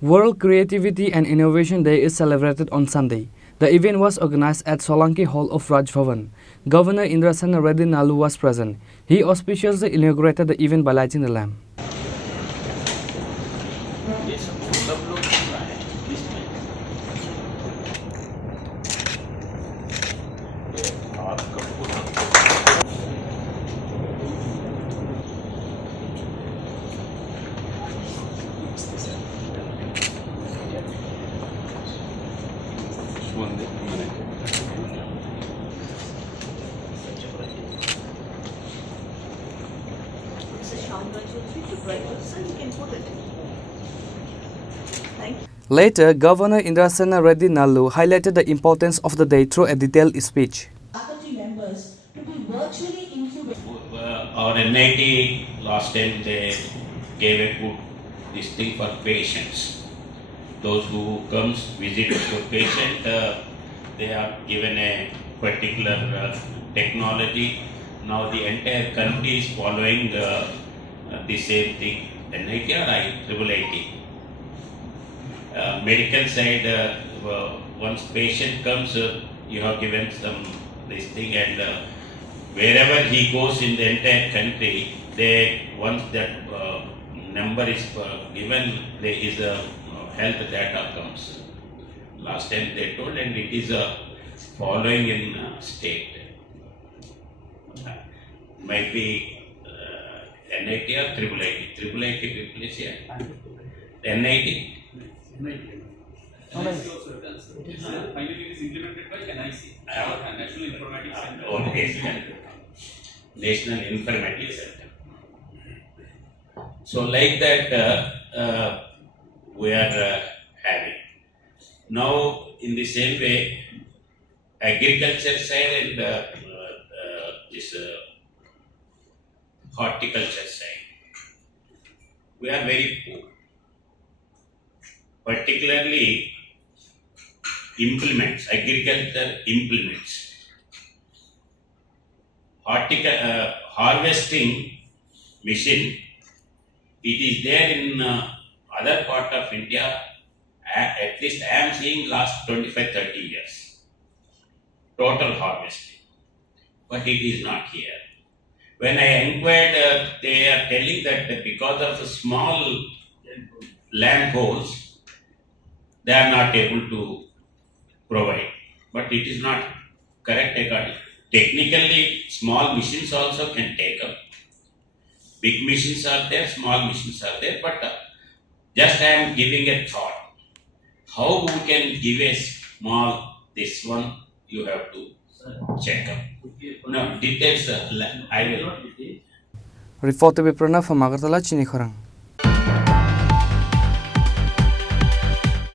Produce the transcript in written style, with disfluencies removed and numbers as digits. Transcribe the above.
World Creativity and Innovation Day is celebrated on Sunday. The event was organized at Solanki Hall of Raj Bhavan. Governor Indrasena Reddy Nalu was present. He auspiciously inaugurated the event by lighting the lamp. Later, Governor Indrasena Reddy Nalu highlighted the importance of the day through a detailed speech. Faculty members to be virtually incubated. Our NIT last time they gave a good this thing for patients. Those who comes visit the patient, they are given a particular technology. Now the entire country is following the same thing. NIT or IIIT. Medical side, once patient comes, you have given some this thing, and wherever he goes in the entire country, they once that number is given, there is a health data comes. Last time they told, and it is following in state. Might be NIT or IIIT. IIIT people is here. NIT. NIC also does. Finally, it is implemented by NIC, National Informatics Center. Okay. National Informatics Center. So like that, we are having. Now, in the same way, agriculture side and this horticulture side, we are very poor. Particularly implements, agriculture implements. Harvesting machine, it is there in other part of India, at least I am seeing last 25-30 years. Total harvesting. But it is not here. When I inquired, they are telling that because of the small land holes, they are not able to provide. But it is not correct according. Technically, small machines also can take up. Big machines are there, small machines are there, but just I am giving a thought. How we can give a small, this one you have to check up. No, details I will. Report to be Pranav from Agartala, Chini, Khorang.